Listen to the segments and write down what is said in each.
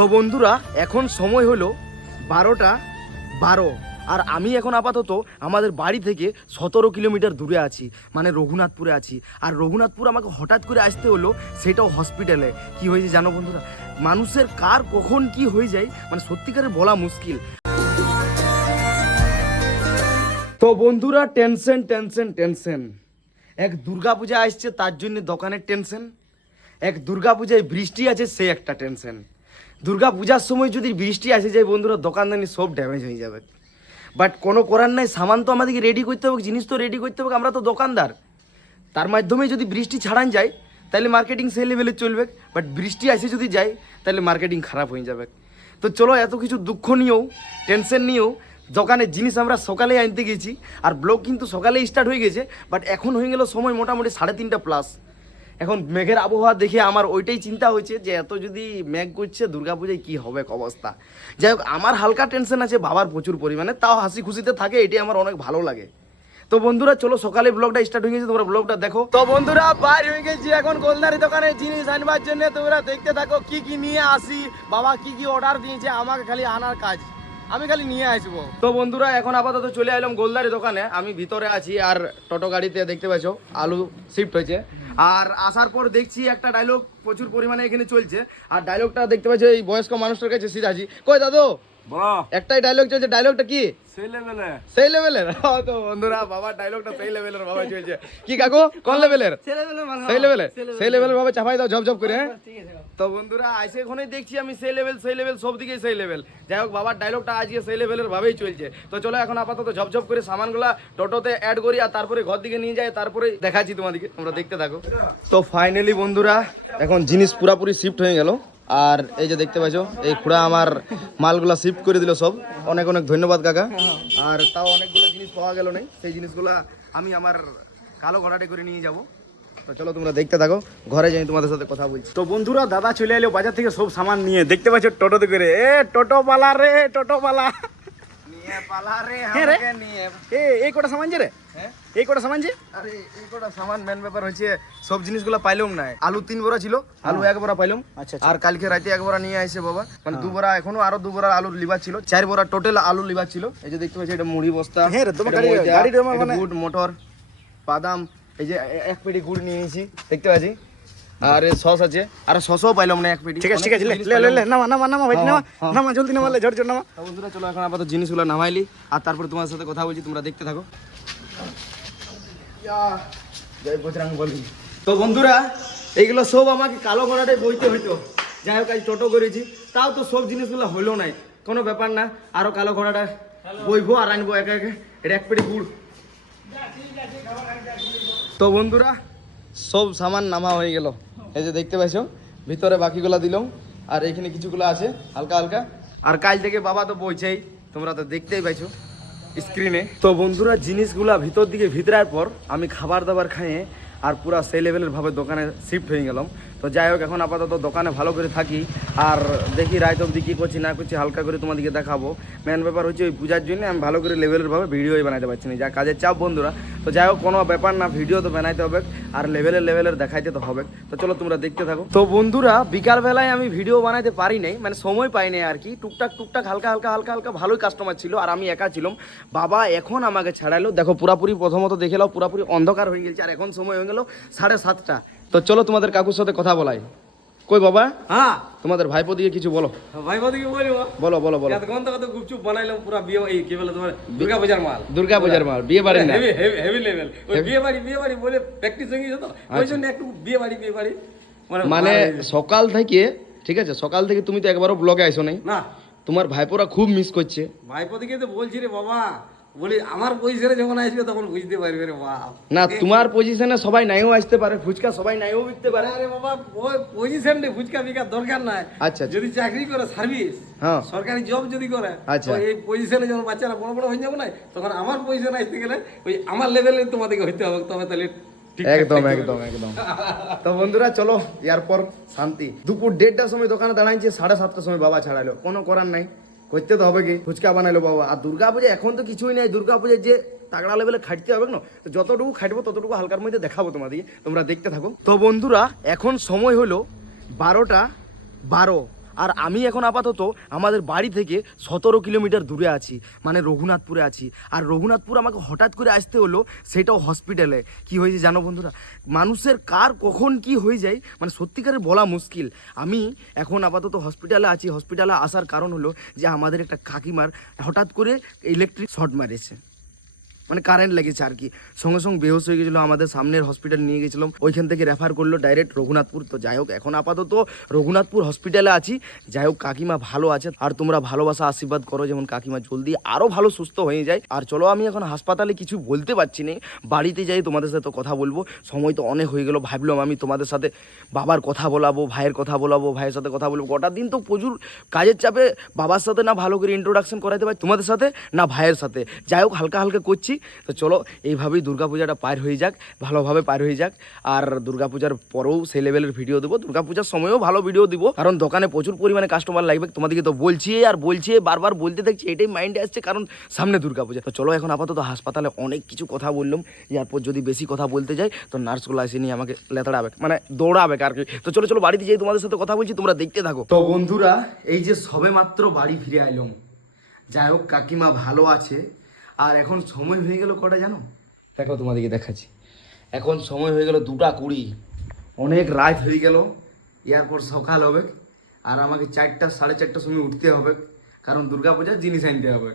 তো বন্ধুরা এখন সময় হলো 12:12 আর আমি এখন আপাতত আমাদের বাড়ি থেকে 17 কিলোমিটার দূরে আছি, মানে রঘুনাথপুরে আছি। আর রঘুনাথপুর আমাকে হঠাৎ করে আসতে হলো, সেটাও হসপিটালে। কি হয়েছে জানো বন্ধুরা, মানুষের কার কখন কি হয়ে যায় মানে সত্যিকারের বলা মুশকিল। তো বন্ধুরা টেনশন টেনশন টেনশন, এক দুর্গাপূজা আসছে তার জন্য দোকানের টেনশন, এক দুর্গাপূজায় বৃষ্টি আছে সে একটা টেনশন। দুর্গাপূজার সময় যদি বৃষ্টি আসে যায় বন্ধুরা, দোকানদানি সব ড্যামেজ হয়ে যাবে। বাট কোনো করার নাই, সামান তো আমাদেরকে রেডি করতে হবে, জিনিস তো রেডি করতে হবে, আমরা তো দোকানদার। তার মাধ্যমে যদি বৃষ্টি ছাড়ান যায় তাহলে মার্কেটিং সেই লেভেলে চলবে, বাট বৃষ্টি আসে যদি যায় তাহলে মার্কেটিং খারাপ হয়ে যাবে। তো চলো, এত কিছু দুঃখ নিয়েও টেনশন নিয়েও দোকানের জিনিস আমরা সকালেই আনতে গেছি, আর ব্লগ কিন্তু সকালেই স্টার্ট হয়ে গেছে। বাট এখন হয়ে গেল সময় মোটামুটি 3:30+। এখন মেঘের আবহাওয়া দেখে আমার ওইটাই চিন্তা হয়েছে যে এত যদি মেঘ করছে দুর্গাপূজায় কী হবে অবস্থা। যাই হোক, আমার হালকা টেনশন আছে, বাবার প্রচুর পরিমাণে, তাও হাসি খুশিতে থাকে, এটাই আমার অনেক ভালো লাগে। তো বন্ধুরা চলো, সকালে ব্লগটা স্টার্ট হয়ে গেছে, তোমরা ব্লগটা দেখো। তো বন্ধুরা বাইরে হয়ে গেছি এখন গোলদারি দোকানে জিনিস আনবার জন্য, তোমরা দেখতে থাকো কি কি নিয়ে আসি, বাবা কি কি অর্ডার দিয়েছে, আমাকে খালি আনার কাজ, আমি খালি নিয়ে আসবো। তো বন্ধুরা এখন আপাতত চলে এলাম গোলদারি দোকানে, আমি ভিতরে আছি আর টোটো গাড়িতে দেখতে পাচ্ছ আলু শিফট হয়েছে। আর আসার পর দেখছি একটা ডায়লগ প্রচুর পরিমাণে এখানে চলছে, আর ডায়লগটা দেখতে পাচ্ছ এই বয়স্ক মানুষটার কাছে সিধাজি, কই দাদু একটাই ডায়লগ চলছে, ডায়লগটা কি সেই লেভেলের। তো বন্ধুরা বাবার ডায়লগটা সেই লেভেলের বাবা চলছে। কি কাকু কোন লেভেলের? সেই লেভেলের বাবা চাপাই দাও ঝপ ঝপ করে। তো বন্ধুরা আইসে এখনই দেখছি আমি সেই লেভেল সব দিকে সেই লেভেল। যাই হোক, বাবার ডায়লগটা আজকে সেই লেভেলের ভাবেই চলছে। তো চলো এখন আপাতত ঝপঝপ করে সামানগুলা টোটোতে অ্যাড করি, আর তারপরে ঘর দিকে নিয়ে যাই, তারপরে দেখাচ্ছি তোমাদেরকে, তোমরা দেখতে থাকো। তো ফাইনালি বন্ধুরা এখন জিনিস পুরাপুরি শিফট হয়ে গেল, আর এই যে দেখতে পাচ্ছ এই খুড়া আমার মালগুলা শিফট করে দিল সব, অনেক অনেক ধন্যবাদ কাকা। আর তাও অনেকগুলো জিনিস পাওয়া গেল নাই, সেই জিনিসগুলা আমি আমার কালো ঘোড়াটে করে নিয়ে যাব। তো চলো তোমরা দেখতে থাকো, ঘরে যাই তোমাদের সাথে কথা বলছি। তো বন্ধুরা দাদা চলে এলো বাজার থেকে সব সামান নিয়ে, দেখতে পাচ্ছ টোটোতে করে। টোটো পালা রে, টোটো পালা নিয়ে পালা রে, আমাকে নিয়ে। এই কটা সামান যে রে, এই কটা সামান যে, আরে এই কটা সামান মেন ব্যাপার হচ্ছে সব জিনিসগুলো পাইলাম না। আলু 3 বড়া ছিল, আলু 1 বড়া পাইলাম। আচ্ছা, আর কালকে রাতে 1 বড়া নিয়ে আসে বাবা, মানে 2 বড়া, এখনো আরো 2 বড়া আলু লিভার ছিল, 4 বড়া টোটাল আলু লিভার ছিল। এই যে দেখতে পাচ্ছ এটা মুড়ি বস্তা, গুড়, বাদাম, এই যে 1 পেটি গুড় নিয়ে এসেছি দেখতে পাচ্ছি। আর সস আছে, আর সসও পাইলাম না 1 পেটি। ঠিক আছে নামা জলদি নামালে ঝট ঝট নামা। বন্ধুরা চলো এখন আপাতত জিনিসগুলো নামাইলি, আর তারপরে তোমার সাথে কথা বলছি, তোমরা দেখতে থাকো। জয় বজরং বলি। তো বন্ধুরা এইগুলো সব আমাকে কালো ঘোড়াটাই বইতে হইতো, যাই হোক আজ টোটো করেছি, তাও তো সব জিনিসগুলো হইলো নাই, কোনো ব্যাপার না, আরো কালো ঘোড়াটা বইবো আর আনবো একে একে। এটা 1 পেটি গুড়। তো বন্ধুরা সব সামান নামা হয়ে গেল, এই যে দেখতে পাইছো ভিতরে বাকিগুলা দিলাম, আর এখানে কিছুগুলো আছে হালকা হালকা। আর কাল থেকে বাবা তো বইছেই, তোমরা তো দেখতেই পাইছো স্ক্রিনে। তো বন্ধুরা জিনিসগুলা ভিতর দিকে ভিতরার পর আমি খাবার দাবার খাইয়ে আর পুরা সেই লেভেলের ভাবে দোকানে শিফট হয়ে গেলাম। তো যাই হোক এখন আপাতত দোকানে ভালো করে থাকি, আর দেখি রাত অবধি কী করছি না করছি হালকা করে তোমাদেরকে দেখাবো। মেন ব্যাপার হচ্ছে ওই পূজার জন্য আমি ভালো করে লেভেলের ভাবে ভিডিওই বানাতে পারছি না, যা কাজের চাপ বন্ধুরা। তো যাই হোক কোনো ব্যাপার না, ভিডিও তো বানাইতে হবে আর লেভেলের দেখাইতে তো হবে। তো চলো তোমরা দেখতে থাকো। তো বন্ধুরা বিকালবেলায় আমি ভিডিও বানাইতে পারি নাই, মানে সময় পাই নাই আর কি, টুকটাক হালকা হালকা ভালোই কাস্টমার ছিল, আর আমি একা ছিলাম। বাবা এখন আমাকে ছাড়াইলো, দেখো পুরাপুরি প্রথমত দেখে নাও পুরাপুরি অন্ধকার হয়ে গেছে, আর এখন সময় হয়ে গেল 7:30। তো চলো তোমাদের কাকুর সাথে কথা বলাই। কই বাবা? হ্যাঁ তোমাদের ভাইপো দিকে কিছু বলো। ভাইপো দিকে বলো বলো এতক্ষণ তো গুপচুপ বানাইলাম পুরো বিয়ে, এই কি বলে তোমার দুর্গাপূজার মাল বিয়ে বাড়ি না, হেভি লেভেল। ওই বিয়ে বাড়ি বলে প্র্যাকটিস হয়ে গেছে, তো ওই জন্য একটু বিয়ে বাড়ি মানে সকাল থেকে, ঠিক আছে সকাল থেকে তুমি তো একবারও ব্লগে আইছো নাই না, তোমার ভাইপোরা খুব মিস করছে। ভাইপো দিকে তো বলছি রে বাবা, বলি আমার পজিশনে যখন আসবে তখন বুঝতে পারবে রে বাপ। না তোমার পজিশনে সবাই নাইও আসতে পারে, ফুচকা সবাই নাইও বিকতে পারে। আরে বাবা ওই পজিশন রে ফুচকা বিকার দরকার নাই। আচ্ছা যদি চাকরি করে সার্ভিস, হ্যাঁ সরকারি জব যদি করে, তো এই পজিশনে যখন বাচ্চারা বড় হয়ে যাবে না, তখন আমার পজিশনে আসতে গেলে ওই আমার লেভেলে তোমাদেরকে হইতে হবে, তবে তাহলে একদম। তো বন্ধুরা চলো এরপর শান্তি। দুপুর 1:30টার সময় দোকানে দাঁড়াইছে, 7:30টার সময় বাবা ছাড়াইলো, কোনো করার নাই, করতে তো হবে কি, ফুচকা বানাইলো বাবা। আর দুর্গাপূজা এখন তো কিছুই নাই, দুর্গাপূজার যে তাগড়া লেভেলে খাটতে হবে না, তো যতটুকু খাটবো ততটুকু হালকার মধ্যে দেখাবো তোমাদেরকে, তোমরা দেখতে থাকো। তো বন্ধুরা এখন সময় হলো 12:12, আর আমি এখন আপাতত আমাদের বাড়ি থেকে 17 কিলোমিটার দূরে আছি, মানে রঘুনাথপুরে আছি। আর রঘুনাথপুর আমাকে হঠাৎ করে আসতে হলো, সেটাও হসপিটালে। কি হয়েছে জানো বন্ধুরা, মানুষের কার কখন কি হয়ে যায় মানে সত্যিকারের বলা মুশকিল। আমি এখন আপাতত হসপিটালে আছি। হসপিটালে আসার কারণ হলো যে আমাদের একটা কাকিমার হঠাৎ করে ইলেকট্রিক শর্ট মারেছে, মানে কারেন্ট লেগেছে আর কি। সঙ্গে সঙ্গে বেহোশ হয়ে গেছিলো, আমাদের সামনের হসপিটাল নিয়ে গেছিলাম, ওইখান থেকে রেফার করলো ডাইরেক্ট রঘুনাথপুর। তো যাই হোক, এখন আপাতত রঘুনাথপুর হসপিটালে আছি। যাই হোক, কাকিমা ভালো আছে, আর তোমরা ভালোবাসা আশীর্বাদ করো যেমন কাকিমা জলদি আরও ভালো সুস্থ হয়ে যায়। আর চলো, আমি এখন হাসপাতালে কিছু বলতে পারছি না, বাড়িতে যাই তোমাদের সাথে কথা বলবো। সময় তো অনেক হয়ে গেল, ভাবলাম আমি তোমাদের সাথে বাবার কথা বলাবো, ভাইয়ের কথা বলাবো, ভাইয়ের সাথে কথা বলবো। গোটা দিন তো প্রচুর কাজের চাপে বাবার সাথে না ভালো করে ইন্ট্রোডাকশন করাতে পারি তোমাদের সাথে, না ভাইয়ের সাথে। যাই হোক, হালকা হালকা করছি। তো চলো, এইভাবেই দুর্গাপূজাটা পার হয়ে যাক, ভালোভাবে পার হয়ে যাক। আর দুর্গাপূজার পরেও সেই লেভেলের ভিডিও দেবো, দুর্গাপূজার সময়ও ভালো ভিডিও দিব, কারণ দোকানে প্রচুর পরিমাণে কাস্টমার লাগবে। তোমাদেরকে তো বলছি আর বলছি, বারবার বলতে দেখছি, এটাই মাইন্ডে আসছে, কারণ সামনে দুর্গাপূজা। তো চলো, এখন আপাতত হাসপাতালে অনেক কিছু কথা বললাম, এরপর যদি বেশি কথা বলতে যাই তো নার্সগুলো এসে নিয়ে আমাকে লেতাড়াবে, মানে দৌড়াবে আর কি। তো চলো চলো, বাড়িতে যাই, তোমাদের সাথে কথা বলছি, তোমরা দেখতে থাকো। তো বন্ধুরা, এই যে সবে মাত্র বাড়ি ফিরে আইলাম। যাই হোক, কাকিমা ভালো আছে। আর এখন সময় হয়ে গেল কটা জানো? দেখো, তোমাদেরকে দেখাচ্ছি। এখন সময় হয়ে গেল 2:20, অনেক রাত হয়ে গেল। এরপর সকাল হবে, আর আমাকে 4টা 4:30টার সময় উঠতে হবে, কারণ দুর্গাপূজার জিনিস আনতে হবে।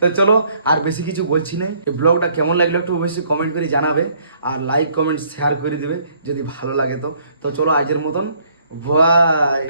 তো চলো, আর বেশি কিছু বলছি না। এই ব্লগটা কেমন লাগলো একটু অবশ্যই কমেন্ট করে জানাবে, আর লাইক কমেন্ট শেয়ার করে দিবে যদি ভালো লাগে। তো চলো, আজকের মতন বাই।